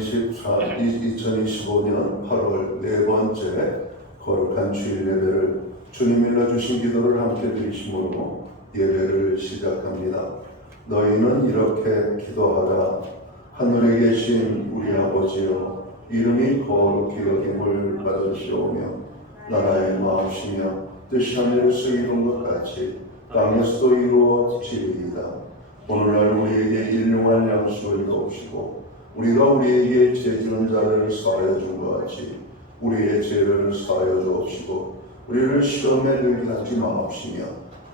2025년 8월 네 번째 거룩한 주일 예배를 주님 일러주신 기도를 함께 드리심으로 예배를 시작합니다. 너희는 이렇게 기도하라. 하늘에 계신 우리 아버지여, 이름이 거룩히 여김을 받으시오며 나라의 마음이시며 뜻이 하늘에서 이룬 것 같이 땅에서도 이루어지리이다. 오늘날 우리에게 일용할 양식을 주옵시고 우리가 우리에게 죄지은 자를 사하여 준 것 같이 우리의 죄를 사하여 주옵시고 우리를 시험에 들게 하지 마옵시며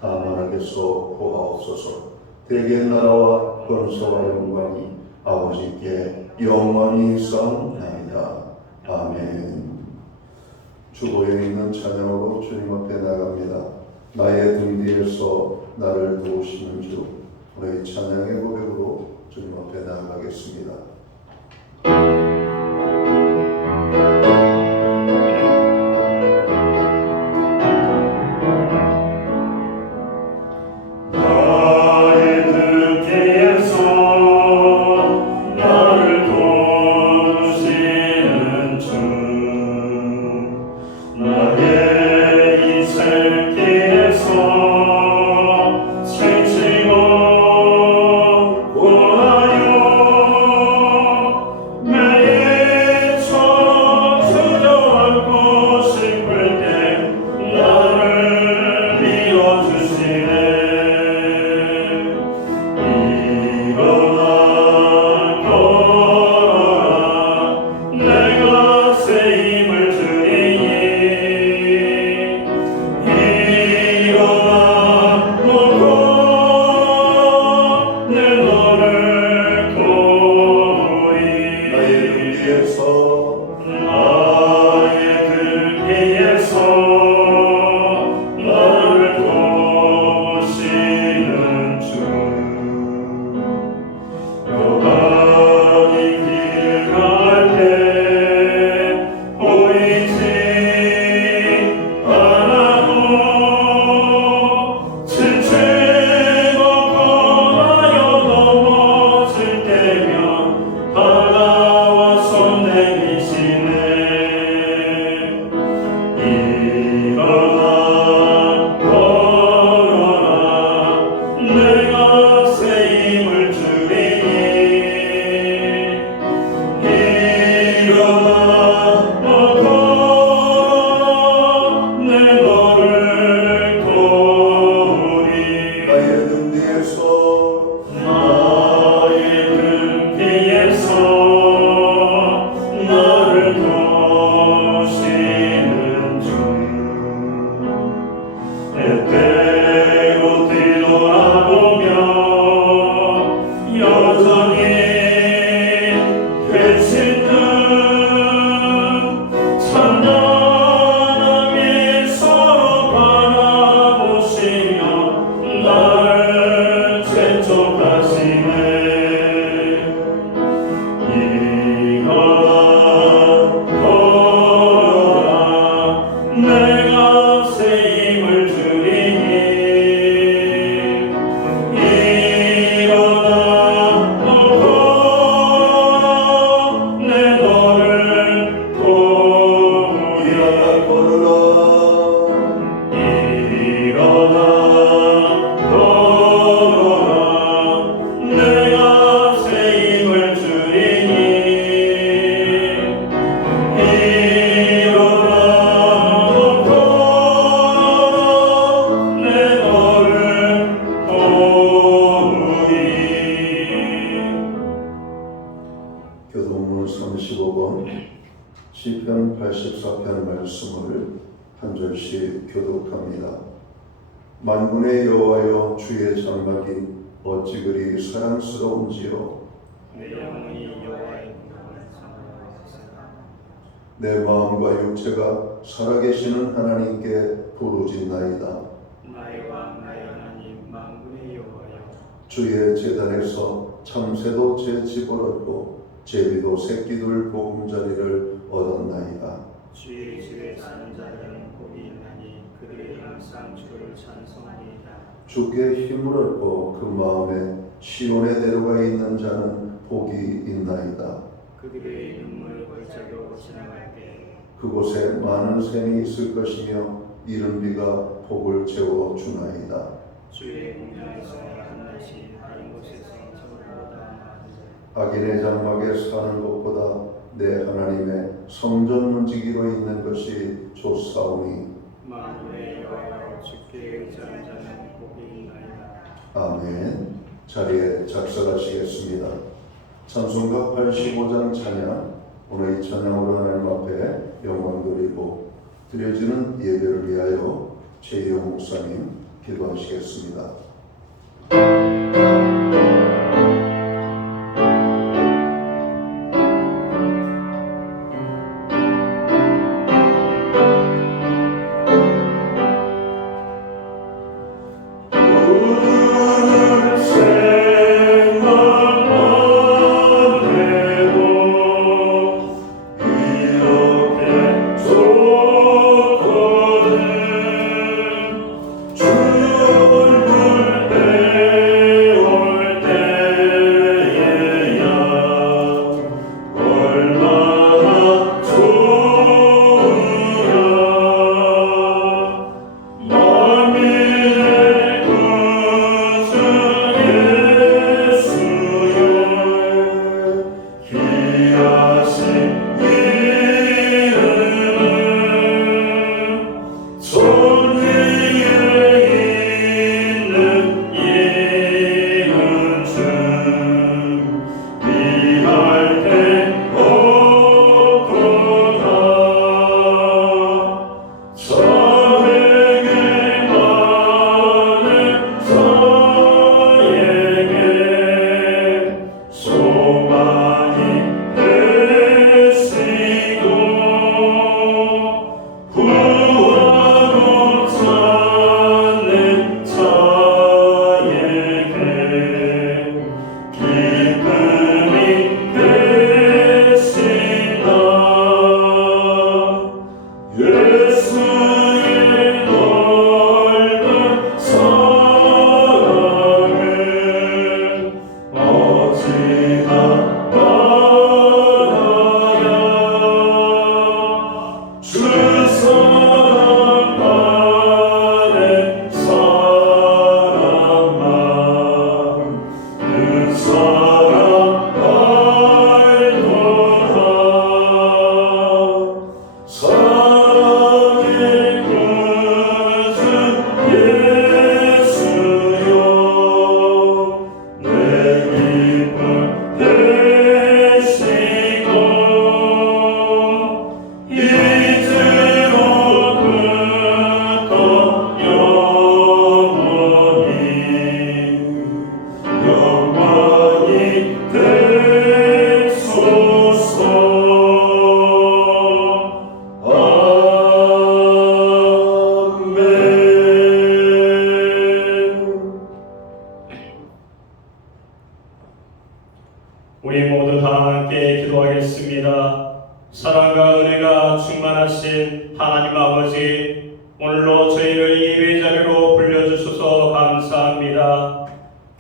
다만 하게서 구하옵소서. 대개 나라와 권세와 영광이 아버지께 영원히 있사옵나이다. 아멘. 주보에 있는 찬양으로 주님 앞에 나갑니다. 나의 등 뒤에서 나를 도우시는 주. 우리 찬양의 고백으로 주님 앞에 나아가겠습니다. 교도문 35번 시편 84편 말씀을 한 절씩 교독합니다. 만군의 여호와여, 주의 장막이 어찌 그리 사랑스러운지요. 내 영혼이 여호와의 공간을 사모하였으나 내 마음과 육체가 살아계시는 하나님께 부르짖나이다. 나의 왕 나의 하나님 만군의 여호와여, 주의 제단에서 참새도 제 집을 얻고 제비도 새끼들 보금자리를 얻었나이다. 주의 집에 사는 자들은 복이 있나니 그들이 항상 주를 찬송하리이다. 주께 힘을 얻고 그 마음에 시온에 내려가 있는 자는 복이 있나이다. 그들의 눈물 골짜기로 지나갈 때 그곳에 많은 샘이 있을 것이며 이른 비가 복을 채워 주나이다. 주의 공장에서 한낮이 다른 곳에서 저보다 나은데 악인의 장막에 사는 것보다 내 하나님의 성전 문지기로 있는 것이 좋사오니 만군의 여호와여 주께 의지하는 자는 복이 있나이다. 아멘. 자리에 작성하시겠습니다. 찬송가 85장 찬양. 오늘 이 찬양으로 하나님 앞에 영광 드리고 드려지는 예배를 위하여 최희영 목사님 기도하시겠습니다. 우리 모두 다 함께 기도하겠습니다. 사랑과 은혜가 충만하신 하나님 아버지, 오늘로 저희를 예배 자리로 불러주셔서 감사합니다.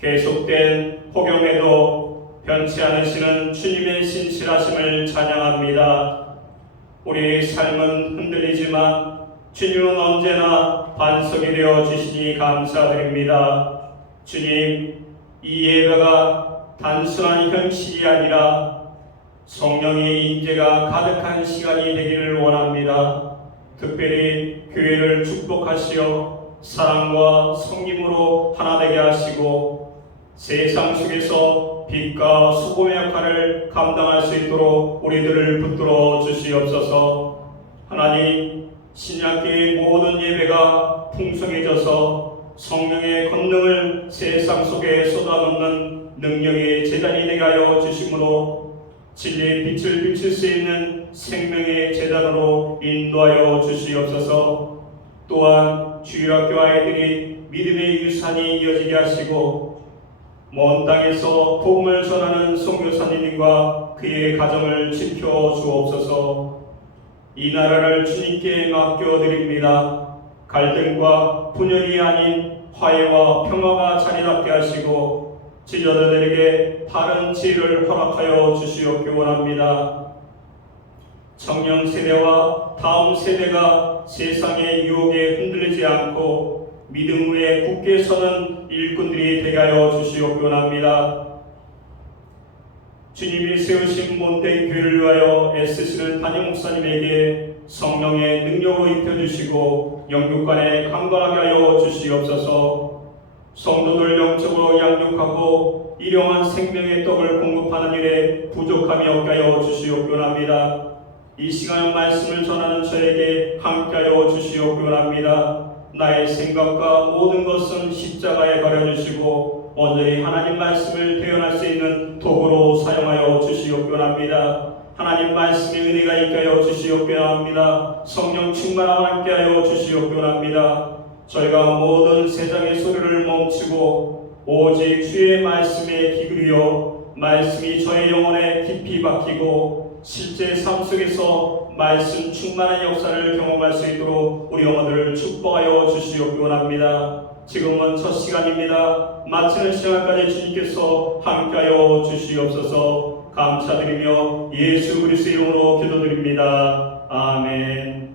계속된 폭염에도 변치 않으시는 주님의 신실하심을 찬양합니다. 우리의 삶은 흔들리지만 주님은 언제나 반석이 되어 주시니 감사드립니다. 주님, 이 예배가 단순한 현실이 아니라 성령의 인재가 가득한 시간이 되기를 원합니다. 특별히 교회를 축복하시어 사랑과 성림으로 하나 되게 하시고 세상 속에서 빛과 소금의 역할을 감당할 수 있도록 우리들을 붙들어 주시옵소서. 하나님, 신약계의 모든 예배가 풍성해져서 성령의 권능을 세상 속에 쏟아놓는 능력의 제단이 되게 하여 주심으로 진리의 빛을 비칠 수 있는 생명의 제단으로 인도하여 주시옵소서. 또한 주일학교 아이들이 믿음의 유산이 이어지게 하시고 먼 땅에서 복음을 전하는 선교사님과 그의 가정을 지켜 주옵소서. 이 나라를 주님께 맡겨드립니다. 갈등과 분열이 아닌 화해와 평화가 자리 잡게 하시고 지도자들에게 바른 지혜를 허락하여 주시옵기 원합니다. 청년 세대와 다음 세대가 세상의 유혹에 흔들리지 않고 믿음 위에 굳게 서는 일꾼들이 되게 하여 주시옵기 원합니다. 주님이 세우신 못된 교회를 위하여 애쓰시는 담임 목사님에게 성령의 능력으로 입혀주시고 영육간에 강건하게 하여 주시옵소서. 성도들 영적으로 양육하고 일용한 생명의 떡을 공급하는 일에 부족함이 없게 하여 주시옵기 원합니다. 이 시간 말씀을 전하는 저에게 함께하여 주시옵기 원합니다. 나의 생각과 모든 것은 십자가에 가려주시고 온전히 하나님 말씀을 대언할 수 있는 도구로 사용하여 주시옵기 원합니다. 하나님 말씀의 은혜가 있게 하여 주시옵기 원합니다. 성령 충만함 함께하여 주시옵기 원합니다. 저희가 모든 세상의 소리를 멈추고 오직 주의 말씀에 기울여 말씀이 저의 영혼에 깊이 박히고 실제 삶 속에서 말씀 충만한 역사를 경험할 수 있도록 우리 영혼들을 축복하여 주시옵기 원합니다. 지금은 첫 시간입니다. 마치는 시간까지 주님께서 함께하여 주시옵소서. 감사드리며 예수 그리스도 이름으로 기도드립니다. 아멘.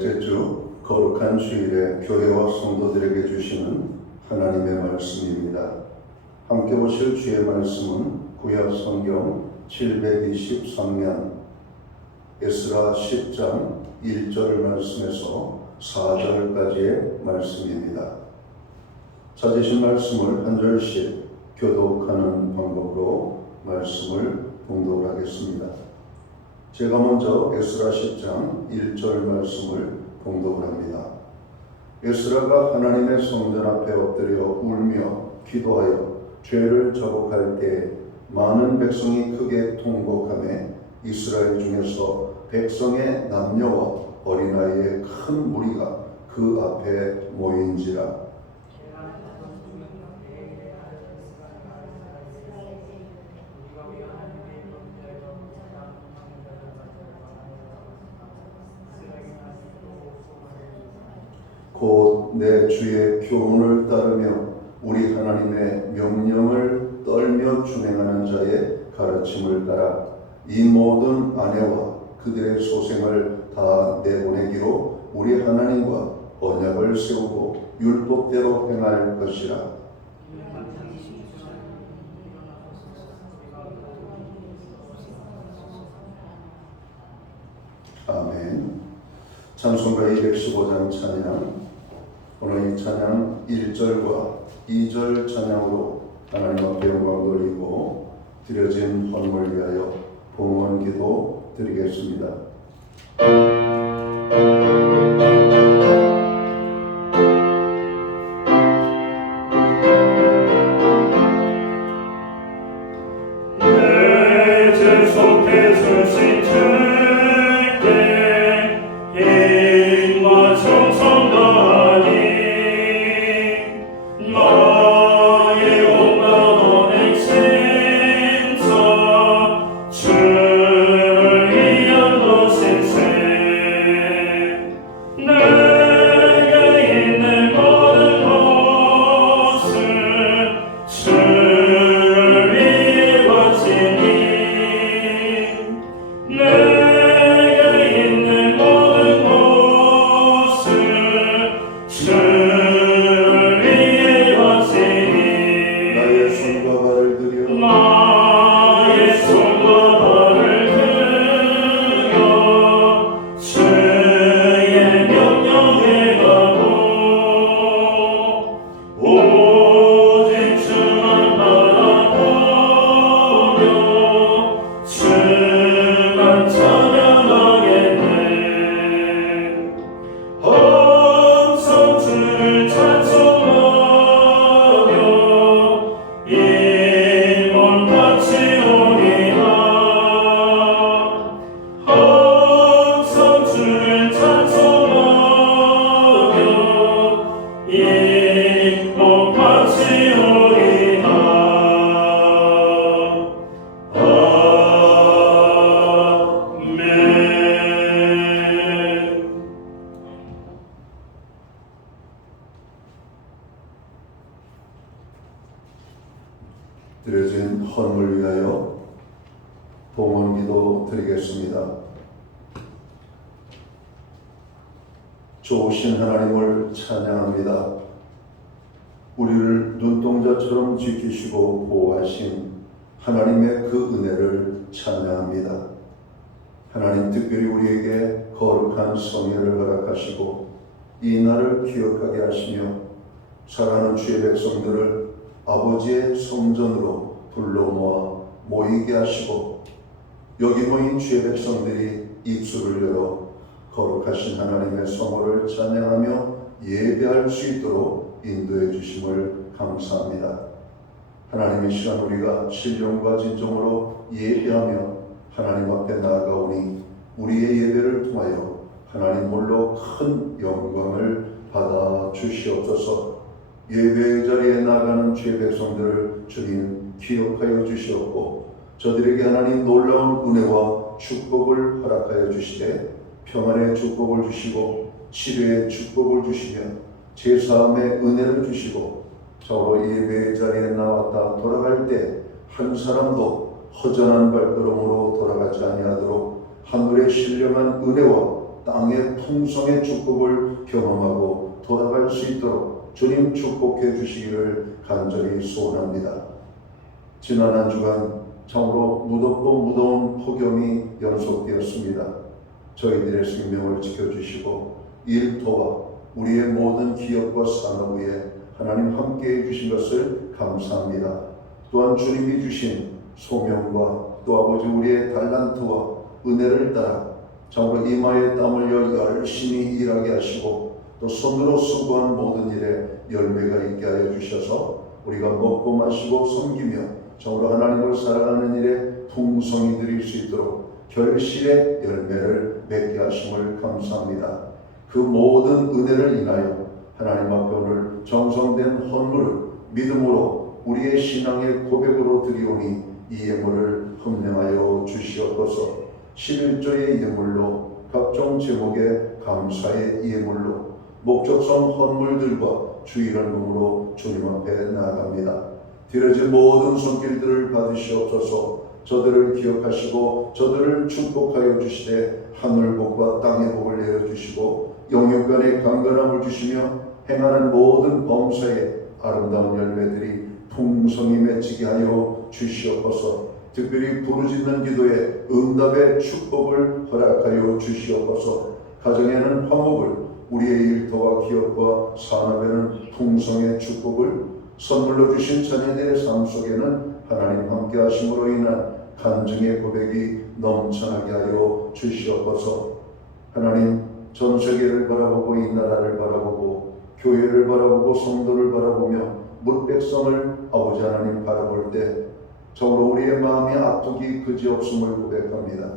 넷째 주 거룩한 주일에 교회와 성도들에게 주시는 하나님의 말씀입니다. 함께 보실 주의 말씀은 구약 성경 723면 에스라 10장 1절 말씀에서 4절까지의 말씀입니다. 찾으신 말씀을 한 절씩 교독하는 방법으로 말씀을 봉독하겠습니다. 제가 먼저 에스라 10장 1절 말씀을 봉독을 합니다. 에스라가 하나님의 성전 앞에 엎드려 울며 기도하여 죄를 자복할 때 많은 백성이 크게 통곡하며 이스라엘 중에서 백성의 남녀와 어린아이의 큰 무리가 그 앞에 모인지라. 곧 내 주의 교훈을 따르며 우리 하나님의 명령을 떨며 준행하는 자의 가르침을 따라 이 모든 아내와 그들의 소생을 다 내보내기로 우리 하나님과 언약을 세우고 율법대로 행할 것이라. 아멘. 찬송가 215장 찬양. 오늘 이 찬양 1절과 2절 찬양으로 하나님 앞에 영광 돌리고 드려진 헌물 위하여 봉헌 기도 드리겠습니다. 주를 위한 것인세 드려진 헌물 위하여 봉헌기도 드리겠습니다. 좋으신 하나님을 찬양합니다. 우리를 눈동자처럼 지키시고 보호하신 하나님의 그 은혜를 찬양합니다. 하나님, 특별히 우리에게 거룩한 성회를 허락하시고 이 날을 기억하게 하시며 사랑하는 주의 백성들을 아버지의 성전으로 불러 모아 모이게 하시고 여기 모인 주의 백성들이 입술을 열어 거룩하신 하나님의 성호를 찬양하며 예배할 수 있도록 인도해 주심을 감사합니다. 하나님의 시간 우리가 신령과 진정으로 예배하며 하나님 앞에 나아가오니 우리의 예배를 통하여 하나님 홀로 큰 영광을 받아 주시옵소서. 예배의 자리에 나가는 주의 백성들을 주님 기억하여 주시옵고 저들에게 하나님 놀라운 은혜와 축복을 허락하여 주시되 평안의 축복을 주시고 치료의 축복을 주시며 제사함의 은혜를 주시고 저로 예배의 자리에 나왔다 돌아갈 때 한 사람도 허전한 발걸음으로 돌아가지 아니하도록 하늘의 신령한 은혜와 땅의 풍성의 축복을 경험하고 돌아갈 수 있도록 주님 축복해 주시기를 간절히 소원합니다. 지난 한 주간 참으로 무덥고 무더운 폭염이 연속되었습니다. 저희들의 생명을 지켜주시고 일터와 우리의 모든 기업과 산업 위에 하나님 함께해 주신 것을 감사합니다. 또한 주님이 주신 소명과 또 아버지 우리의 달란트와 은혜를 따라 참으로 이마에 땀 흘려 열심히 일하게 하시고 또 손으로 수고한 모든 일에 열매가 있게 하여 주셔서 우리가 먹고 마시고 섬기며 참으로 하나님을 살아가는 일에 풍성히 드릴 수 있도록 결실의 열매를 맺게 하심을 감사합니다. 그 모든 은혜를 인하여 하나님 앞에 오늘 정성된 헌물을 믿음으로 우리의 신앙의 고백으로 드리오니 이 예물을 흠령하여 주시옵소서. 11조의 예물로 각종 제목의 감사의 예물로 목적성 헌물들과 주일헌금으로 주님 앞에 나아갑니다. 드려진 모든 손길들을 받으시옵소서. 저들을 기억하시고 저들을 축복하여 주시되 하늘 복과 땅의 복을 내어주시고 영육간의 강건함을 주시며 행하는 모든 범사에 아름다운 열매들이 풍성히 맺히게 하여 주시옵소서. 특별히 부르짖는 기도에 응답의 축복을 허락하여 주시옵소서. 가정에는 화목을, 우리의 일터와 기업과 산업에는 풍성의 축복을, 선물로 주신 자녀들의 삶 속에는 하나님 함께 하심으로 인한 간증의 고백이 넘쳐나게 하여 주시옵소서. 하나님, 전 세계를 바라보고 이 나라를 바라보고 교회를 바라보고 성도를 바라보며 뭇 백성을 아버지 하나님 바라볼 때 정으로 우리의 마음이 아프기 그지없음을 고백합니다.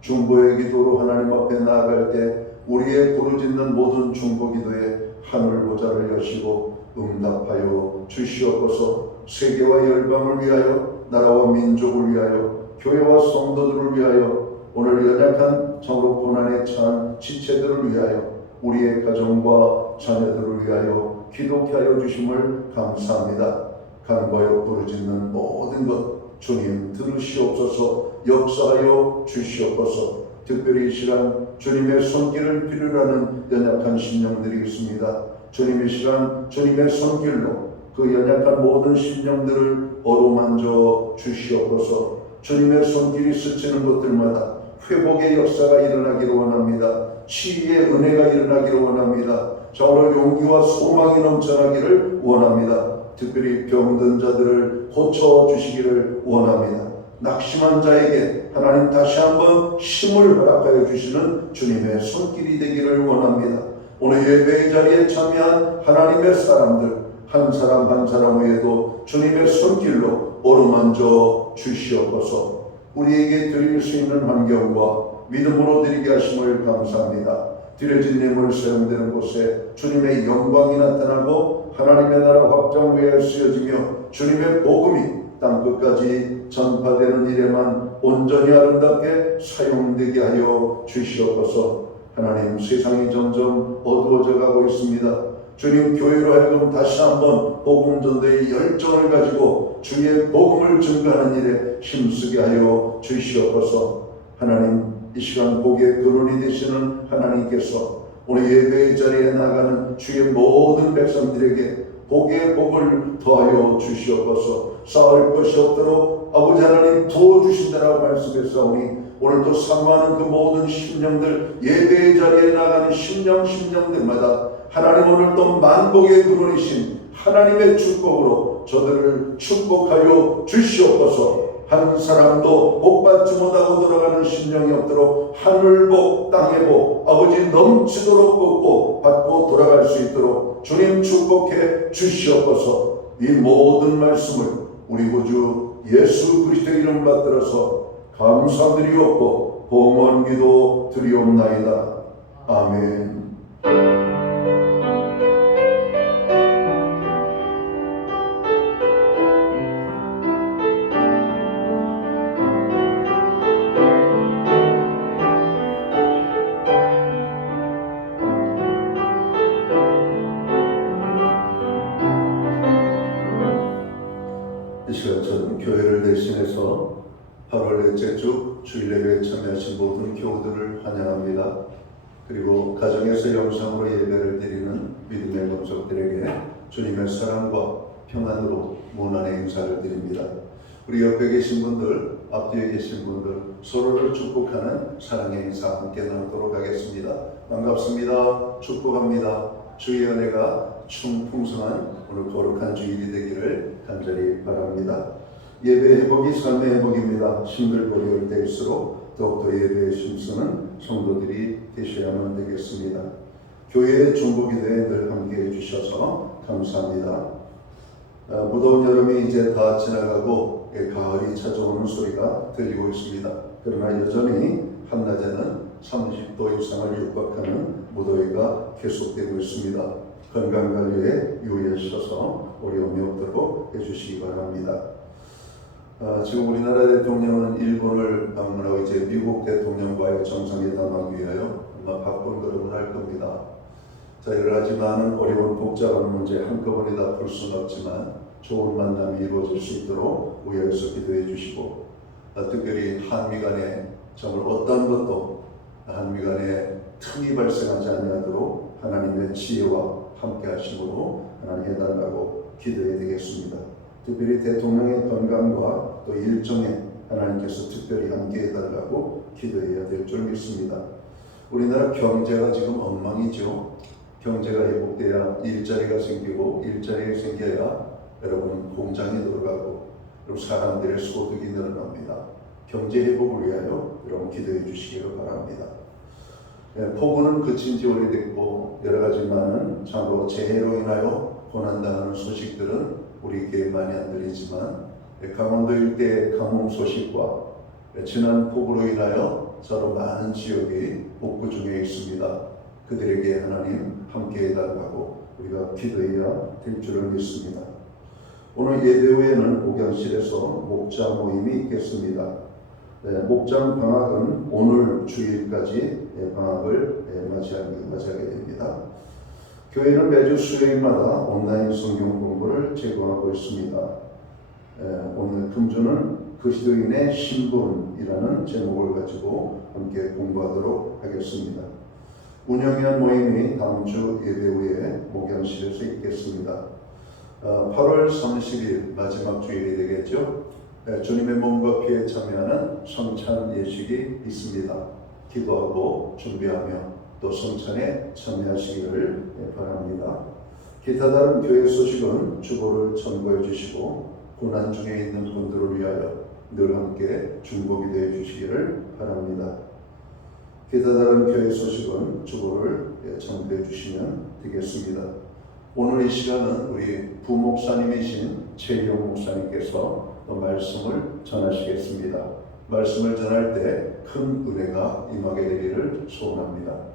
중보의 기도로 하나님 앞에 나아갈 때 우리의 부르짖는 모든 중보 기도에 하늘 보좌를 여시고 응답하여 주시옵소서. 세계와 열방을 위하여 나라와 민족을 위하여 교회와 성도들을 위하여 오늘 연약한 정으로 고난에 처한 지체들을 위하여 우리의 가정과 자녀들을 위하여 기도케 하여 주심을 감사합니다. 간과하여 부르짖는 모든 것 주님 들으시옵소서. 역사하여 주시옵소서. 특별히 이 시간 주님의 손길을 필요로 하는 연약한 심령들이 있습니다. 주님 이 시간 주님의 손길로 그 연약한 모든 심령들을 어루만져 주시옵소서. 주님의 손길이 스치는 것들마다 회복의 역사가 일어나기를 원합니다. 치유의 은혜가 일어나기를 원합니다. 저로 용기와 소망이 넘쳐나기를 원합니다. 특별히 병든 자들을 고쳐주시기를 원합니다. 낙심한 자에게 하나님 다시 한번 힘을 허락하여 주시는 주님의 손길이 되기를 원합니다. 오늘 예배의 자리에 참여한 하나님의 사람들 한 사람 한 사람 외에도 주님의 손길로 어루만져 주시옵소서. 우리에게 드릴 수 있는 환경과 믿음으로 드리게 하심을 감사합니다. 드려진 예물 사용되는 곳에 주님의 영광이 나타나고 하나님의 나라 확장 위에 쓰여지며 주님의 복음이 땅끝까지 전파되는 일에만 온전히 아름답게 사용되게 하여 주시옵소서. 하나님, 세상이 점점 어두워져 가고 있습니다. 주님, 교회로 하여금 다시 한번 복음 전도의 열정을 가지고 주의 복음을 증거하는 일에 힘쓰게 하여 주시옵소서. 하나님, 이 시간 복의 근원이 되시는 하나님께서 오늘 예배의 자리에 나가는 주의 모든 백성들에게 복의 복을 더하여 주시옵소서. 쌓을 것이 없도록 아버지 하나님 부어주신다라고 말씀했사오니 오늘도 사모하는 그 모든 심령들, 예배의 자리에 나가는 심령들마다 하나님 오늘도 만복의 근원이신 하나님의 축복으로 저들을 축복하여 주시옵소서. 한 사람도 복받지 못하고 돌아가는 심령이 없도록 하늘복 땅의 아버지 넘치도록 받고 돌아갈 수 있도록 주님 축복해 주시옵소서. 이 모든 말씀을 우리 구주 예수 그리스도 이름 받들어서 감사드리옵고 봉헌 기도 드리옵나이다. 아멘. 이 시간 저는 교회를 대신해서 8월 넷째 주 주일 예배에 참여하신 모든 교우들을 환영합니다. 그리고 가정에서 영상으로 예배를 드리는 믿음의 가족들에게 주님의 사랑과 평안으로 문안의 인사를 드립니다. 우리 옆에 계신 분들, 앞뒤에 계신 분들 서로를 축복하는 사랑의 인사 함께 나누도록 하겠습니다. 반갑습니다. 축복합니다. 주의 은혜가 충풍성한 오늘 거룩한 주일이 되기를 간절히 바랍니다. 예배 회복이 삶의 회복입니다. 힘들고 어려울 때일수록 더욱더 예배에 힘쓰는 성도들이 되셔야만 되겠습니다. 교회의 중보기도에 늘 함께해 주셔서 감사합니다. 무더운 여름이 이제 다 지나가고 가을이 찾아오는 소리가 들리고 있습니다. 그러나 여전히 한낮에는 30도 이상을 육박하는 무더위가 계속되고 있습니다. 건강관리에 유의하셔서 어려움이 없도록 해주시기 바랍니다. 지금 우리나라 대통령은 일본을 방문하고 이제 미국 대통령과의 정상회담하기 위하여 아마 바쁜 걸음을 할 겁니다. 자, 여러 가지 많은 어려운 복잡한 문제 한꺼번에 다 풀 수는 없지만 좋은 만남이 이루어질 수 있도록 우여해서 기도해 주시고, 특별히 한미 간에 정말 어떤 것도 한미 간에 틈이 발생하지 아니하도록 하나님의 지혜와 함께 하심으로 하나님 해달라고 기도해야 되겠습니다. 특별히 대통령의 건강과 또 일정에 하나님께서 특별히 함께 해달라고 기도해야 될 줄 믿습니다. 우리나라 경제가 지금 엉망이죠. 경제가 회복돼야 일자리가 생기고, 일자리가 생겨야 여러분 공장이 들어가고, 그리고 사람들의 소득이 늘어납니다. 경제 회복을 위하여 여러분 기도해 주시기를 바랍니다. 폭우는 그친 지 오래됐고 여러 가지 많은 참으로 재해로 인하여 고난당하는 소식들은 우리에게 많이 안 들리지만, 강원도 일대의 가뭄 소식과 지난 폭우로 인하여 서로 많은 지역이 복구 중에 있습니다. 그들에게 하나님 함께 해달라고 우리가 기도해야 될 줄을 믿습니다. 오늘 예배 후에는 목양실에서 목자 모임이 있겠습니다. 목장 방학은 오늘 주일까지 방학을 맞이하게 됩니다. 교회는 매주 수요일마다 온라인 성경 공부를 제공하고 있습니다. 오늘 금주는 그리스도인의 신분이라는 제목을 가지고 함께 공부하도록 하겠습니다. 운영위원 모임이 다음 주 예배 후에 목양실에서 있겠습니다. 8월 30일 마지막 주일이 되겠죠. 주님의 몸과 피에 참여하는 성찬 예식이 있습니다. 기도하고 준비하며 또 성찬에 참여하시기를 바랍니다. 기타 다른 교회 소식은 주보를 참고해 주시고, 고난 중에 있는 분들을 위하여 늘 함께 중보기도해 주시기를 바랍니다. 기타 다른 교회 소식은 주보를 참고해 주시면 되겠습니다. 오늘 이 시간은 우리 부목사님이신 최희영 목사님께서 말씀을 전하시겠습니다. 말씀을 전할 때 큰 은혜가 임하게 되기를 소원합니다.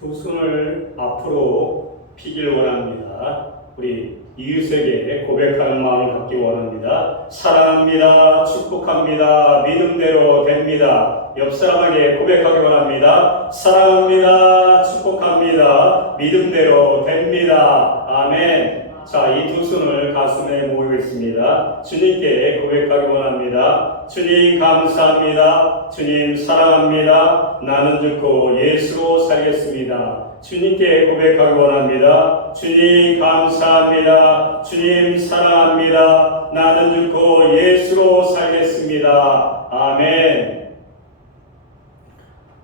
두 손을 앞으로 피길 원합니다. 우리 이웃에게 고백하는 마음을 갖기 원합니다. 사랑합니다. 축복합니다. 믿음대로 됩니다. 옆 사람에게 고백하기 원합니다. 사랑합니다. 축복합니다. 믿음대로 됩니다. 아멘. 자, 이 두 손을 가슴에 모으겠습니다. 주님께 고백하기 원합니다. 주님 감사합니다. 주님 사랑합니다. 나는 죽고 예수로 살겠습니다. 주님께 고백하기 원합니다. 주님 감사합니다. 주님 사랑합니다. 나는 죽고 예수로 살겠습니다. 아멘.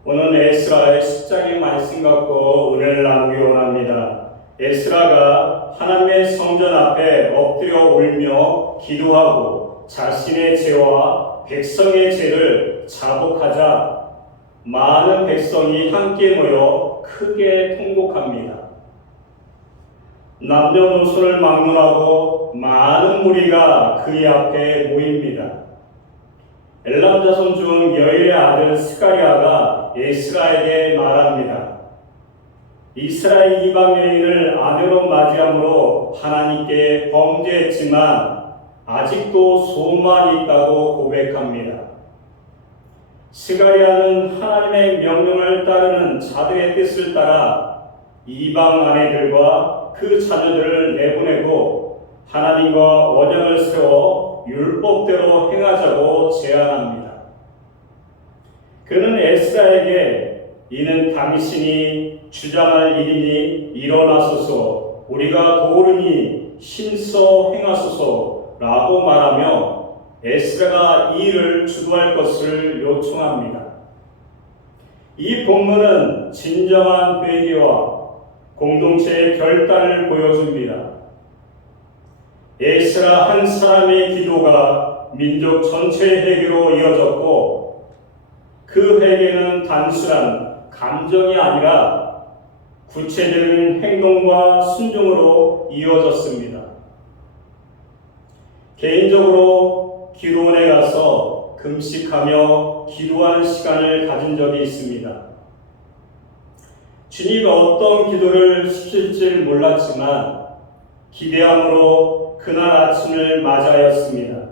오늘 에스라의 10장의 말씀 갖고 은혜를 나누기 원합니다. 에스라가 하나님의 성전 앞에 엎드려 울며 기도하고 자신의 죄와 백성의 죄를 자복하자 많은 백성이 함께 모여 크게 통곡합니다. 남녀노소를 막론하고 많은 무리가 그의 앞에 모입니다. 엘람 자손 중 여일의 아들 스가랴가 에스라에게 말합니다. 이스라엘 이방 여인을 아내로 맞이함으로 하나님께 범죄했지만 아직도 소망이 있다고 고백합니다. 스가랴는 하나님의 명령을 따르는 자들의 뜻을 따라 이방 아내들과 그 자녀들을 내보내고 하나님과 언약을 세워 율법대로 행하자고 제안합니다. 그는 에스라에게 이는 당신이 주장할 일이니 일어나소서 우리가 도우르니 신서 행하소서 라고 말하며 에스라가 이 일을 주도할 것을 요청합니다. 이 본문은 진정한 회개와 공동체의 결단을 보여줍니다. 에스라 한 사람의 기도가 민족 전체의 회개로 이어졌고 그 회개는 단순한 감정이 아니라 구체적인 행동과 순종으로 이어졌습니다. 개인적으로 기도원에 가서 금식하며 기도하는 시간을 가진 적이 있습니다. 주님이 어떤 기도를 시킬지 몰랐지만 기대함으로 그날 아침을 맞이하였습니다.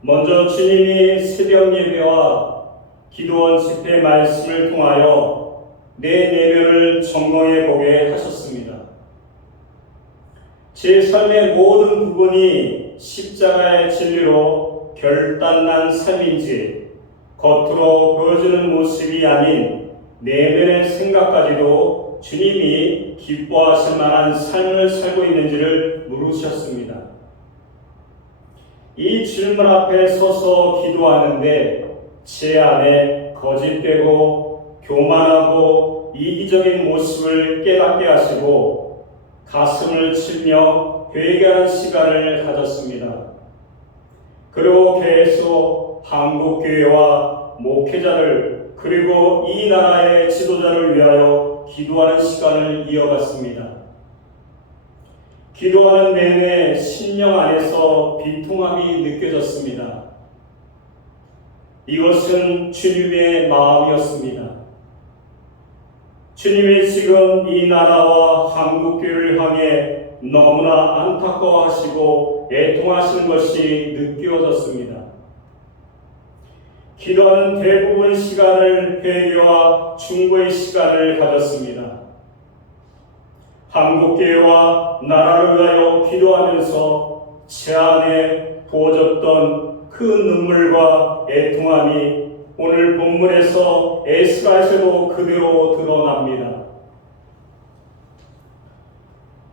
먼저 주님이 새벽 예배와 기도원 집회 말씀을 통하여 내 내면을 점검해 보게 하셨습니다. 제 삶의 모든 부분이 십자가의 진리로 결단난 삶인지 겉으로 보여주는 모습이 아닌 내면의 생각까지도 주님이 기뻐하실 만한 삶을 살고 있는지를 물으셨습니다. 이 질문 앞에 서서 기도하는데 제 안에 거짓되고 교만하고 이기적인 모습을 깨닫게 하시고 가슴을 치며 회개하는 시간을 가졌습니다. 그리고 계속 한국교회와 목회자를 그리고 이 나라의 지도자를 위하여 기도하는 시간을 이어갔습니다. 기도하는 내내 심령 안에서 비통함이 느껴졌습니다. 이것은 주님의 마음이었습니다. 주님이 지금 이 나라와 한국교회를 향해 너무나 안타까워하시고 애통하시는 것이 느껴졌습니다. 기도하는 대부분 시간을 회개와 중보의 시간을 가졌습니다. 한국교회와 나라를 위하여 기도하면서 제 안에 부어졌던 그 눈물과 애통함이 오늘 본문에서 에스라에서도 그대로 드러납니다.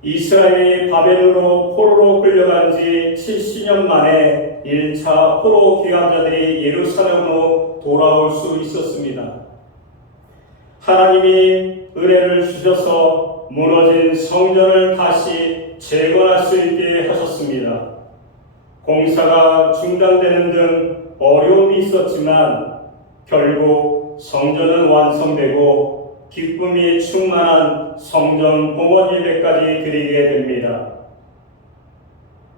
이스라엘이 바벨론으로 포로로 끌려간 지 70년 만에 1차 포로 귀환자들이 예루살렘으로 돌아올 수 있었습니다. 하나님이 은혜를 주셔서 무너진 성전을 다시 재건할 수 있게 하셨습니다. 공사가 중단되는 등 어려움이 있었지만 결국 성전은 완성되고 기쁨이 충만한 성전 봉헌 예배까지 드리게 됩니다.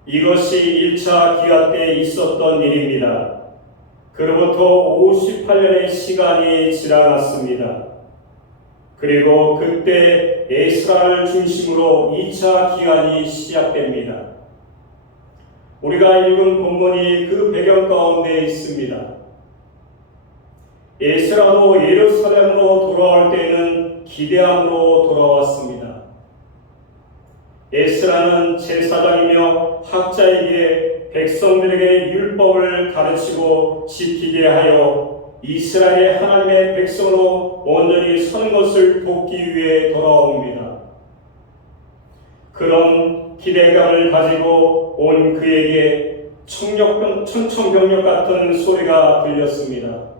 이것이 1차 귀화 때 있었던 일입니다. 그로부터 58년의 시간이 지나갔습니다. 그리고 그때 에스라를 중심으로 2차 기한이 시작됩니다. 우리가 읽은 본문이 그 배경 가운데 있습니다. 에스라도 예루살렘으로 돌아올 때에는 기대함으로 돌아왔습니다. 에스라는 제사장이며 학자이기에 백성들에게 율법을 가르치고 지키게 하여 이스라엘의 하나님의 백성으로 온전히 서는 것을 돕기 위해 돌아옵니다. 그런 기대감을 가지고 온 그에게 천청병력 같은 소리가 들렸습니다.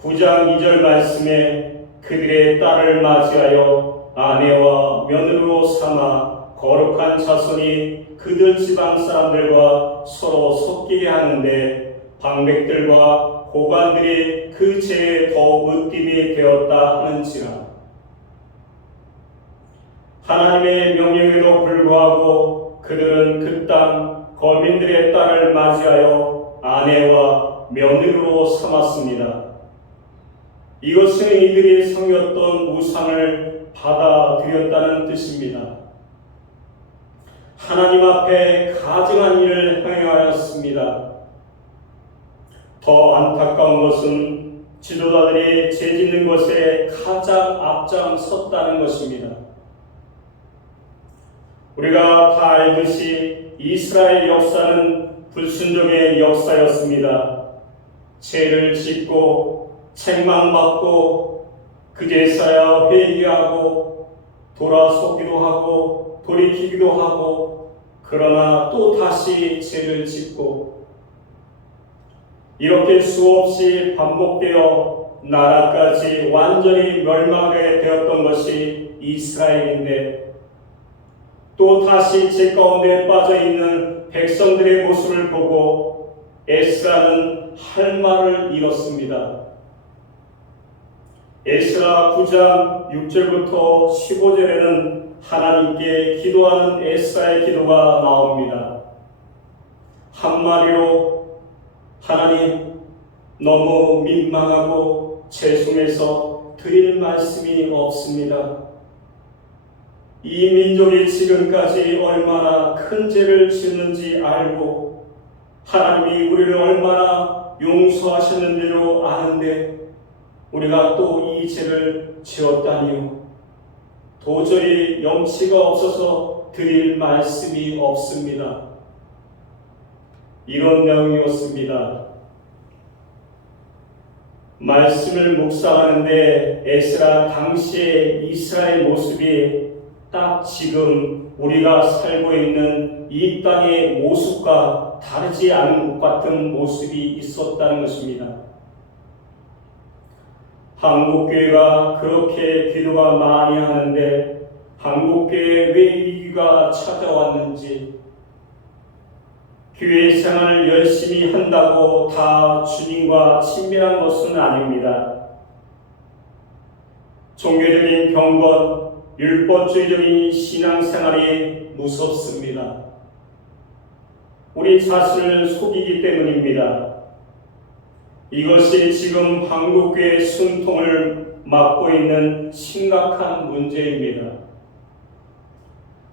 9장 2절 말씀에 그들의 딸을 맞이하여 아내와 며느리로 삼아 거룩한 자손이 그들 지방 사람들과 서로 섞이게 하는데 방백들과 고관들이 그 죄에 더욱 으뜸이 되었다 하는지라. 하나님의 명령에도 불구하고 그들은 그 땅 거민들의 딸을 맞이하여 아내와 며느리로 삼았습니다. 이것은 이들이 섬겼던 우상을 받아들였다는 뜻입니다. 하나님 앞에 가증한 일을 행하였습니다. 더 안타까운 것은 지도자들이 죄짓는 것에 가장 앞장섰다는 것입니다. 우리가 다 알듯이 이스라엘 역사는 불순종의 역사였습니다. 죄를 짓고 책망받고 그제서야 회개하고 돌아서기도 하고 돌이키기도 하고 그러나 또 다시 죄를 짓고 이렇게 수없이 반복되어 나라까지 완전히 멸망하게 되었던 것이 이스라엘인데 또 다시 죄 가운데 빠져있는 백성들의 모습을 보고 에스라는 할 말을 잃었습니다. 에스라 9장 6절부터 15절에는 하나님께 기도하는 에스라의 기도가 나옵니다. 한마디로 하나님 너무 민망하고 죄송해서 드릴 말씀이 없습니다. 이 민족이 지금까지 얼마나 큰 죄를 짓는지 알고 하나님이 우리를 얼마나 용서하셨는지로 아는데 우리가 또 이 죄를 지었다니요. 도저히 염치가 없어서 드릴 말씀이 없습니다. 이런 내용이었습니다. 말씀을 묵상하는데 에스라 당시의 이스라엘 모습이 딱 지금 우리가 살고 있는 이 땅의 모습과 다르지 않은 것 같은 모습이 있었다는 것입니다. 한국교회가 그렇게 기도가 많이 하는데 한국교회에 왜 위기가 찾아왔는지, 교회 생활을 열심히 한다고 다 주님과 친밀한 것은 아닙니다. 종교적인 경건, 율법주의적인 신앙생활이 무섭습니다. 우리 자신을 속이기 때문입니다. 이것이 지금 한국교회의 숨통을 막고 있는 심각한 문제입니다.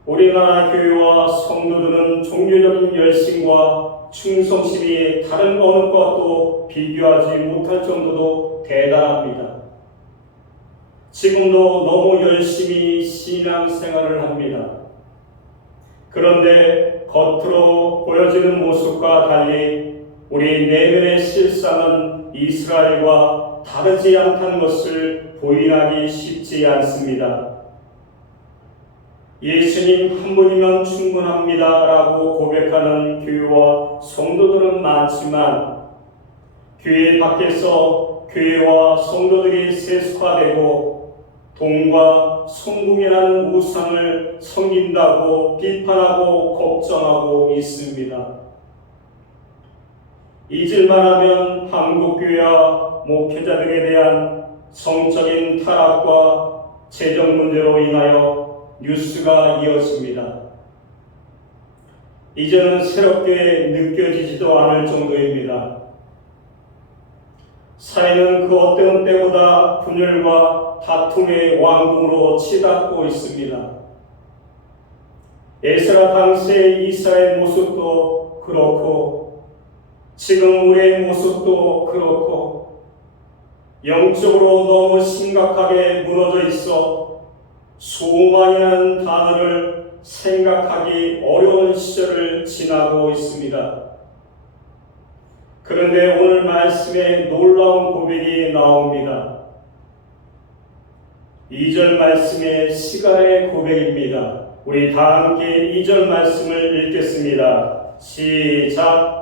우리나라 교회와 성도들은 종교적인 열심과 충성심이 다른 어느 것도 비교하지 못할 정도로 대단합니다. 지금도 너무 열심히 신앙생활을 합니다. 그런데 겉으로 보여지는 모습과 달리 우리 내면의 실상은 이스라엘과 다르지 않다는 것을 부인하기 쉽지 않습니다. 예수님 한 분이면 충분합니다 라고 고백하는 교회와 성도들은 많지만 교회 밖에서 교회와 성도들이 세속화되고 돈과 성공이라는 우상을 섬긴다고 비판하고 걱정하고 있습니다. 잊을만하면 한국교회와 목회자들에 대한 성적인 타락과 재정 문제로 인하여 뉴스가 이어집니다. 이제는 새롭게 느껴지지도 않을 정도입니다. 사회는 그 어떤 때보다 분열과 다툼의 왕궁으로 치닫고 있습니다. 에스라 당시의 이스라엘 모습도 그렇고 지금 우리의 모습도 그렇고 영적으로 너무 심각하게 무너져 있어 소망이라는 단어를 생각하기 어려운 시절을 지나고 있습니다. 그런데 오늘 말씀에 놀라운 고백이 나옵니다. 2절 말씀의 시간의 고백입니다. 우리 다 함께 2절 말씀을 읽겠습니다. 시작.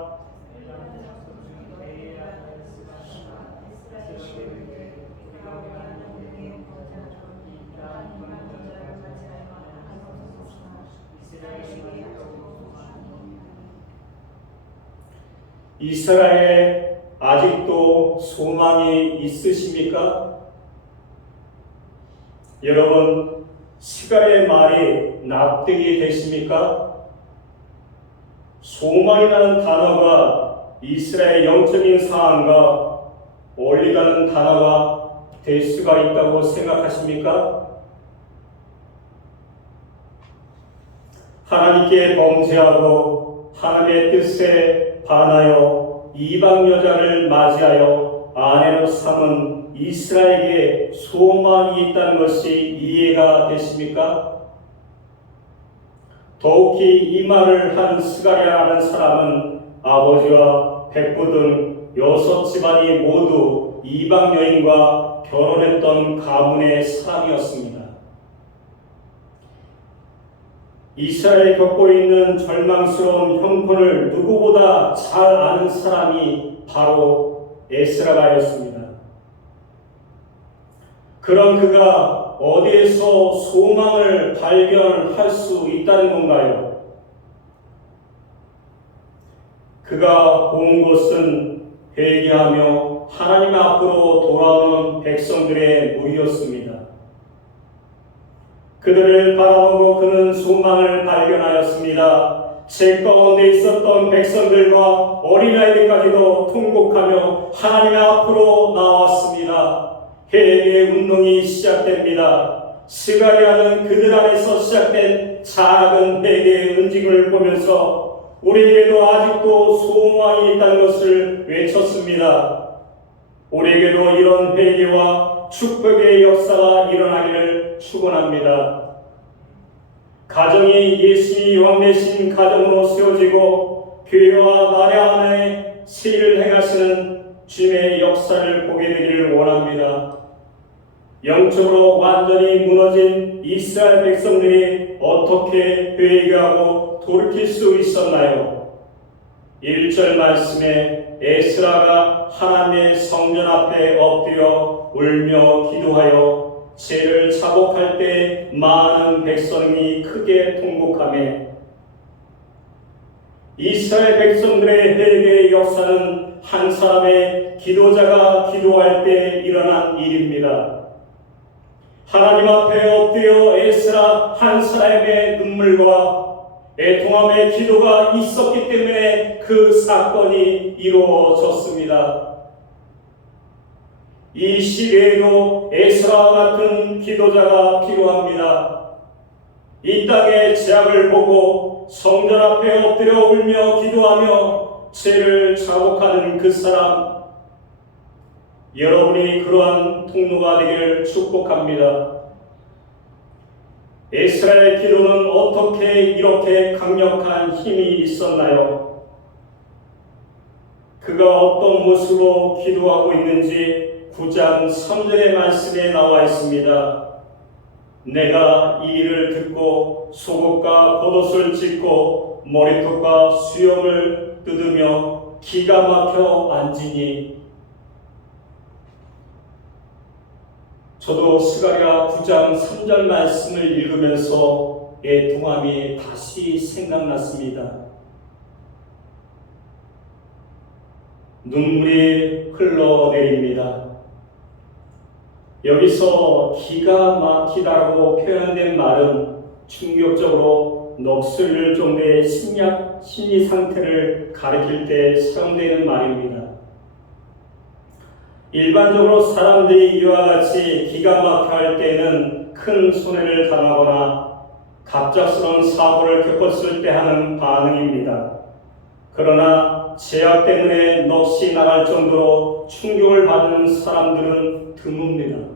이스라엘에 아직도 소망이 있으십니까? 여러분, 시간의 말이 납득이 되십니까? 소망이라는 단어가 이스라엘 영적인 상황과 어울리다는 단어가 될 수가 있다고 생각하십니까? 하나님께 범죄하고 하나님의 뜻에 반하여 이방 여자를 맞이하여 아내로 삼은 이스라엘에게 소망이 있다는 것이 이해가 되십니까? 더욱이 이 말을 한 스가랴라는 사람은 아버지와 백부 등 6집안이 모두 이방 여인과 결혼했던 가문의 사람이었습니다. 이스라엘이 겪고 있는 절망스러운 형편을 누구보다 잘 아는 사람이 바로 에스라가였습니다. 그런 그가 어디에서 소망을 발견할 수 있다는 건가요? 그가 본 곳은 회개하며 하나님 앞으로 돌아오는 백성들의 무리였습니다. 그들을 바라보고 그는 소망을 발견하였습니다. 제 가운데 있었던 백성들과 어린아이들까지도 통곡하며 하나님 앞으로 나왔습니다. 회개의 운동이 시작됩니다. 스가랴는 그들 안에서 시작된 작은 회개의 움직임을 보면서 우리에게도 아직도 소망이 있다는 것을 외쳤습니다. 우리에게도 이런 회개와 축복의 역사가 일어나기를 축원합니다. 가정이 예수님이 왕되신 가정으로 세워지고 교회와 나라 안에 세일을 행하시는 주님의 역사를 보게 되기를 원합니다. 영적으로 완전히 무너진 이스라엘 백성들이 어떻게 회개하고 돌이킬 수 있었나요? 1절 말씀에 에스라가 하나님의 성전 앞에 엎드려 울며 기도하여 죄를 자복할 때 많은 백성이 크게 통곡하며 이스라엘 백성들의 회개의 역사는 한 사람의 기도자가 기도할 때 일어난 일입니다. 하나님 앞에 엎드려 에스라 한 사람의 눈물과 애통함의 기도가 있었기 때문에 그 사건이 이루어졌습니다. 이 시대에도 에스라와 같은 기도자가 필요합니다. 이 땅의 죄악을 보고 성전 앞에 엎드려 울며 기도하며 죄를 자복하는 그 사람, 여러분이 그러한 통로가 되기를 축복합니다. 에스라의 기도는 어떻게 이렇게 강력한 힘이 있었나요? 그가 어떤 모습으로 기도하고 있는지 9장 3절의 말씀에 나와 있습니다. 내가 이 일을 듣고 속옷과 겉옷을 찢고 머리털과 수염을 뜯으며 기가 막혀 앉으니. 저도 스가랴 9장 3절 말씀을 읽으면서 애통함이 다시 생각났습니다. 눈물이 흘러내립니다. 여기서 기가 막히다고 표현된 말은 충격적으로 넋을 정도의 심리 상태를 가리킬 때 사용되는 말입니다. 일반적으로 사람들이 이와 같이 기가 막혀 할 때에는 큰 손해를 당하거나 갑작스러운 사고를 겪었을 때 하는 반응입니다. 그러나 제약 때문에 넋이 나갈 정도로 충격을 받는 사람들은 드뭅니다.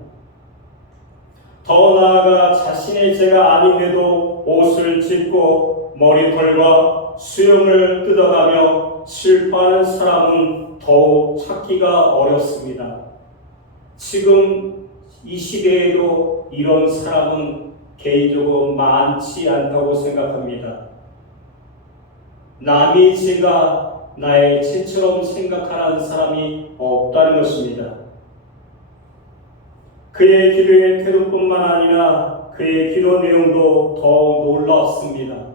더 나아가 자신의 죄가 아닌데도 옷을 찢고 머리털과 수염을 뜯어가며 슬퍼하는 사람은 더욱 찾기가 어렵습니다. 지금 이 시대에도 이런 사람은 개인적으로 많지 않다고 생각합니다. 남의 죄가 나의 죄처럼 생각하는 사람이 없다는 것입니다. 그의 기도의 태도뿐만 아니라 그의 기도 내용도 더욱 놀랍습니다.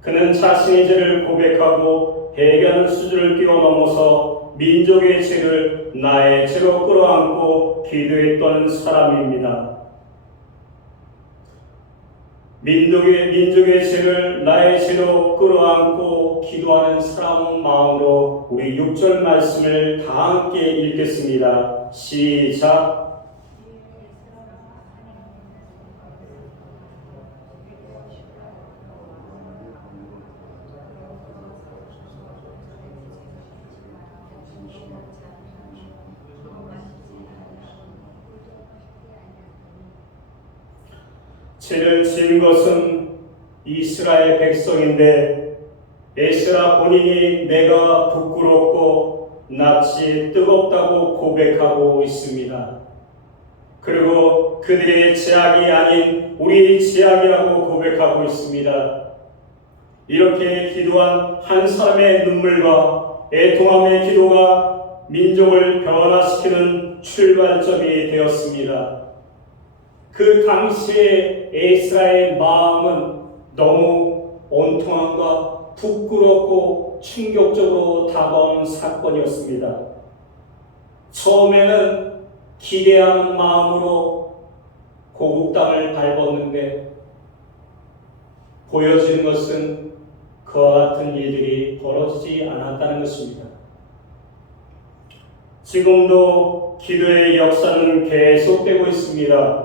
그는 자신의 죄를 고백하고 회개하는 수준을 뛰어넘어서 민족의 죄를 나의 죄로 끌어안고 기도했던 사람입니다. 민족의 죄를 나의 죄로 끌어안고 기도하는 사람 마음으로 우리 6절 말씀을 다 함께 읽겠습니다. 시작. 죄를 지은 것은 이스라엘 백성인데 에스라 본인이 내가 부끄럽고 낯이 뜨겁다고 고백하고 있습니다. 그리고 그들의 죄악이 아닌 우리의 죄악이라고 고백하고 있습니다. 이렇게 기도한 한 사람의 눈물과 애통함의 기도가 민족을 변화시키는 출발점이 되었습니다. 그 당시에 에스라의 마음은 너무 온통함과 부끄럽고 충격적으로 다가온 사건이었습니다. 처음에는 기대하는 마음으로 고국 땅을 밟았는데 보여지는 것은 그와 같은 일들이 벌어지지 않았다는 것입니다. 지금도 기도의 역사는 계속되고 있습니다.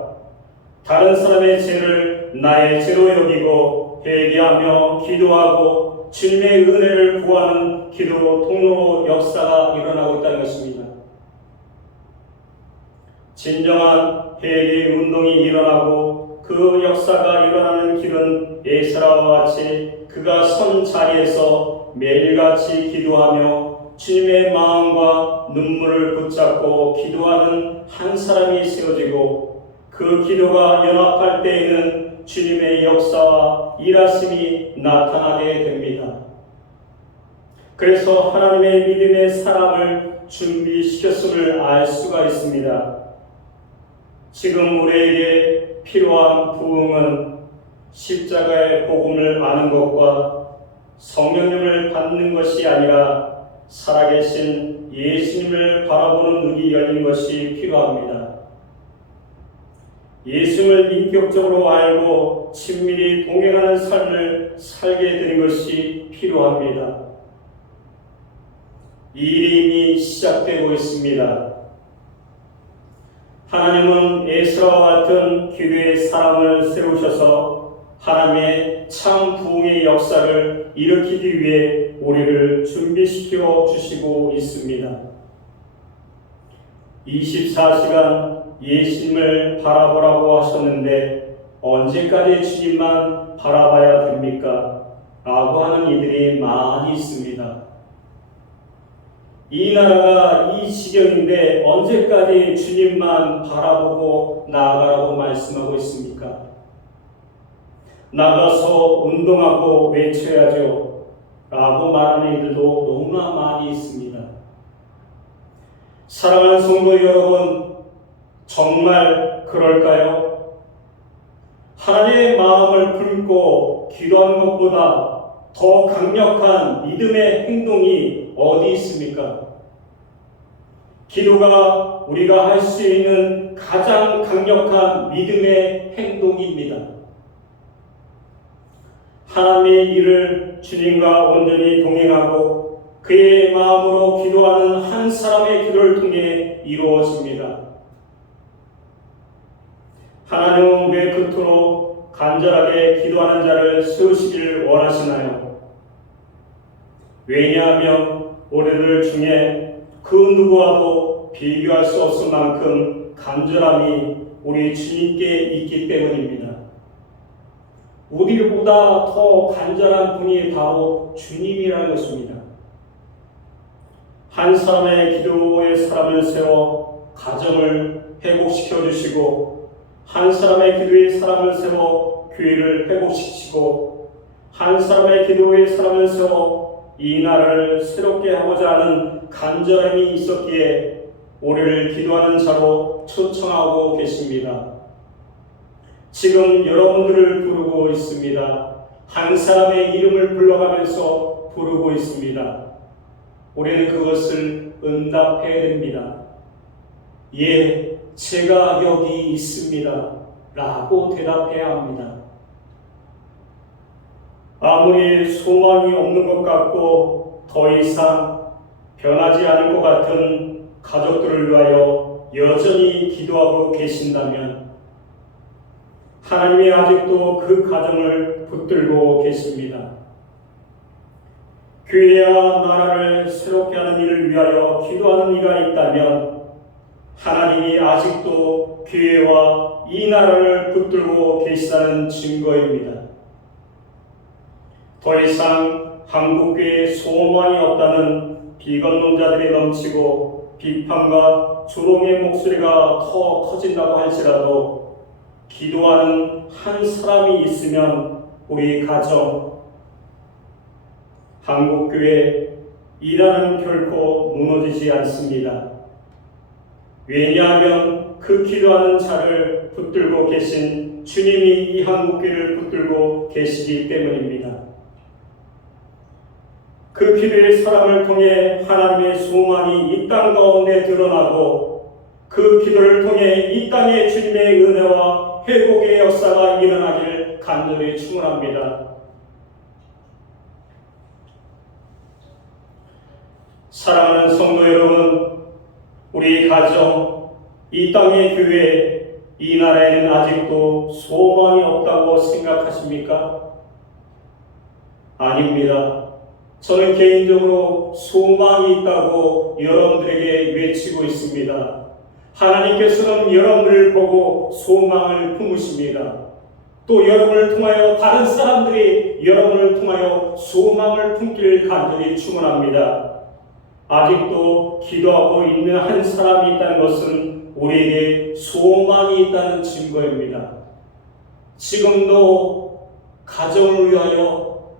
다른 사람의 죄를 나의 죄로 여기고 회개하며 기도하고 주님의 은혜를 구하는 기도 통로 역사가 일어나고 있다는 것입니다. 진정한 회개 운동이 일어나고 그 역사가 일어나는 길은 에스라와 같이 그가 선 자리에서 매일같이 기도하며 주님의 마음과 눈물을 붙잡고 기도하는 한 사람이 세워지고 그 기도가 연합할 때에는 주님의 역사와 일하심이 나타나게 됩니다. 그래서 하나님의 믿음의 사람을 준비시켰음을 알 수가 있습니다. 지금 우리에게 필요한 부흥은 십자가의 복음을 아는 것과 성령님을 받는 것이 아니라 살아계신 예수님을 바라보는 눈이 열린 것이 필요합니다. 예수님을 인격적으로 알고 친밀히 동행하는 삶을 살게 되는 것이 필요합니다. 이 일이 이미 시작되고 있습니다. 하나님은 에스라와 같은 기도의 사람을 세우셔서 하나님의 참 부흥의 역사를 일으키기 위해 우리를 준비시켜 주시고 있습니다. 24시간 예수님을 바라보라고 하셨는데 언제까지 주님만 바라봐야 됩니까? 라고 하는 이들이 많이 있습니다. 이 나라가 이 지경인데 언제까지 주님만 바라보고 나아가라고 말씀하고 있습니까? 나가서 운동하고 외쳐야죠 라고 말하는 이들도 너무나 많이 있습니다. 사랑하는 성도 여러분, 정말 그럴까요? 하나님의 마음을 품고 기도하는 것보다 더 강력한 믿음의 행동이 어디 있습니까? 기도가 우리가 할 수 있는 가장 강력한 믿음의 행동입니다. 하나님의 일을 주님과 온전히 동행하고 그의 마음으로 기도하는 한 사람의 기도를 통해 이루어집니다. 하나님은 왜 그토록 간절하게 기도하는 자를 세우시길 원하시나요? 왜냐하면 우리들 중에 그 누구와도 비교할 수 없을 만큼 간절함이 우리 주님께 있기 때문입니다. 우리보다 더 간절한 분이 바로 주님이라는 것입니다. 한 사람의 기도의 사람을 세워 가정을 회복시켜 주시고, 한 사람의 기도의 사람을 세워 교회를 회복시키시고, 한 사람의 기도의 사람을 세워 이 나라를 새롭게 하고자 하는 간절함이 있었기에 우리를 기도하는 자로 초청하고 계십니다. 지금 여러분들을 부르고 있습니다. 한 사람의 이름을 불러가면서 부르고 있습니다. 우리는 그것을 응답해야 됩니다. 예, 제가 여기 있습니다. 라고 대답해야 합니다. 아무리 소망이 없는 것 같고 더 이상 변하지 않을 것 같은 가족들을 위하여 여전히 기도하고 계신다면 하나님이 아직도 그 가정을 붙들고 계십니다. 교회와 나라를 새롭게 하는 일을 위하여 기도하는 이가 있다면 하나님이 아직도 교회와 이 나라를 붙들고 계시다는 증거입니다. 더 이상 한국교회에 소망이 없다는 비관론자들이 넘치고 비판과 조롱의 목소리가 더 커진다고 할지라도 기도하는 한 사람이 있으면 우리 가정, 한국교회, 이 나라는 결코 무너지지 않습니다. 왜냐하면 그 기도하는 자를 붙들고 계신 주님이 이 한국교회를 붙들고 계시기 때문입니다. 그 기도의 사람을 통해 하나님의 소망이 이 땅 가운데 드러나고 그 기도를 통해 이 땅에 주님의 은혜와 회복의 역사가 일어나길 간절히 축원합니다. 사랑하는 성도 여러분, 우리 가정, 이 땅의 교회, 이 나라에는 아직도 소망이 없다고 생각하십니까? 아닙니다. 저는 개인적으로 소망이 있다고 여러분들에게 외치고 있습니다. 하나님께서는 여러분을 보고 소망을 품으십니다. 또 여러분을 통하여 다른 사람들이 여러분을 통하여 소망을 품기를 간절히 축원합니다. 아직도 기도하고 있는 한 사람이 있다는 것은 우리에게 소망이 있다는 증거입니다. 지금도 가정을 위하여,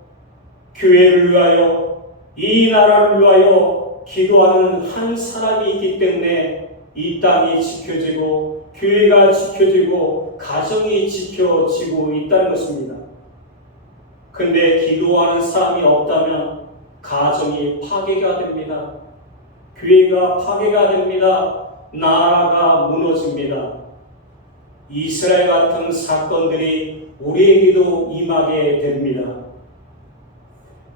교회를 위하여, 이 나라를 위하여 기도하는 한 사람이 있기 때문에 이 땅이 지켜지고 교회가 지켜지고 가정이 지켜지고 있다는 것입니다. 근데 기도하는 사람이 없다면 가정이 파괴가 됩니다. 교회가 파괴가 됩니다. 나라가 무너집니다. 이스라엘 같은 사건들이 우리에게도 임하게 됩니다.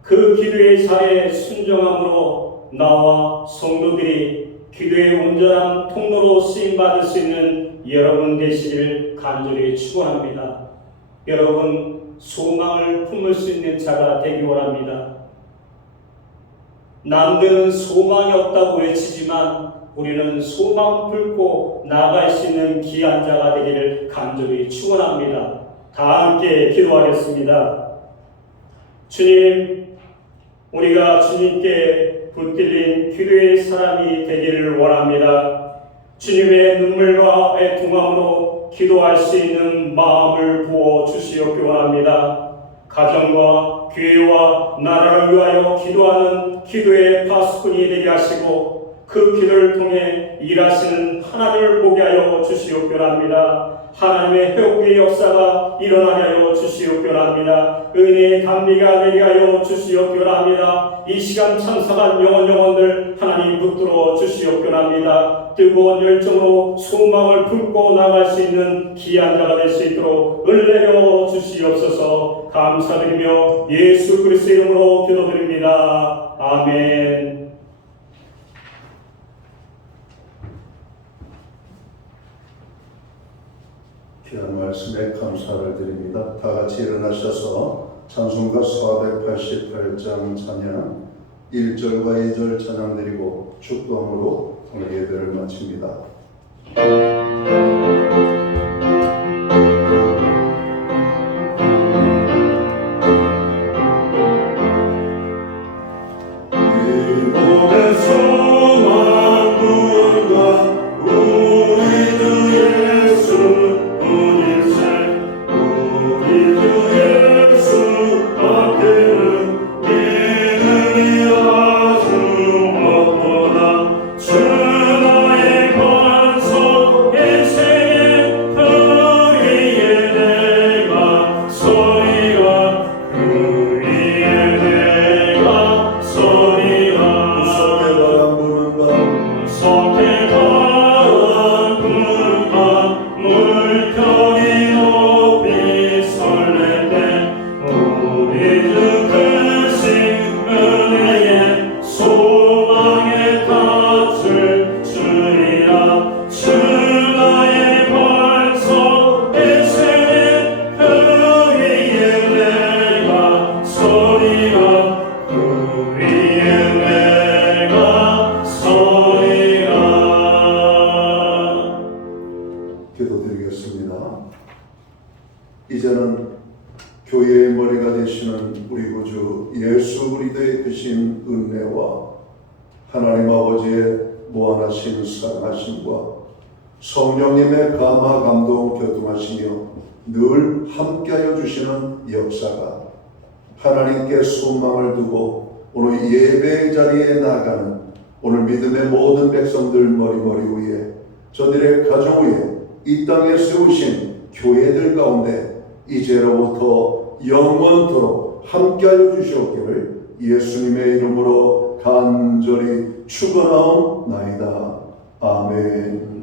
그 기도의 자리에 순종함으로 나와 성도들이 기도의 온전한 통로로 쓰임받을 수 있는 여러분 되시기를 간절히 축원합니다. 여러분, 소망을 품을 수 있는 자가 되기 원합니다. 남들은 소망이 없다고 외치지만 우리는 소망 품고 나아갈 수 있는 귀한 자가 되기를 간절히 축원합니다. 다 함께 기도하겠습니다. 주님, 우리가 주님께 붙들린 기도의 사람이 되기를 원합니다. 주님의 눈물과 애통함으로 기도할 수 있는 마음을 부어 주시옵기 원합니다. 가정과 교회와 나라를 위하여 기도하는 기도의 파수꾼이 되게 하시고 그 기도를 통해 일하시는 하나님을 보게 하여 주시옵기 원합니다. 하나님의 회복의 역사가 일어나게 하여 주시옵기 원합니다. 은혜의 담비가 되게 하여 주시옵기 원합니다. 이 시간 참석한 영혼들 하나님 붙들어 주시옵기 원합니다. 뜨거운 열정으로 소망을 품고 나갈 수 있는 귀한 자가 될 수 있도록 은혜여 주시옵소서. 주셔서 감사드리며 예수 그리스도의 이름으로 기도드립니다. 아멘. 귀한 말씀에 감사를 드립니다. 다 같이 일어나셔서 찬송가 488장 찬양 1절과 2절 찬양 드리고 축도함으로 오늘 예배를 마칩니다. 기도드리겠습니다. 이제는 교회의 머리가 되시는 우리 구주 예수 그리스도의 크신 은혜와 하나님 아버지의 무한하신 사랑하심과 성령님의 감화 감동 교통하시며 늘 함께하여 주시는 역사가 하나님께 소망을 두고 오늘 예배의 자리에 나가는 오늘 믿음의 모든 백성들 머리 위에 저들의 가정 위에 이 땅에 세우신 교회들 가운데 이제로부터 영원토록 함께하여 주시옵기를 예수님의 이름으로 간절히 축원하옵나이다. 아멘.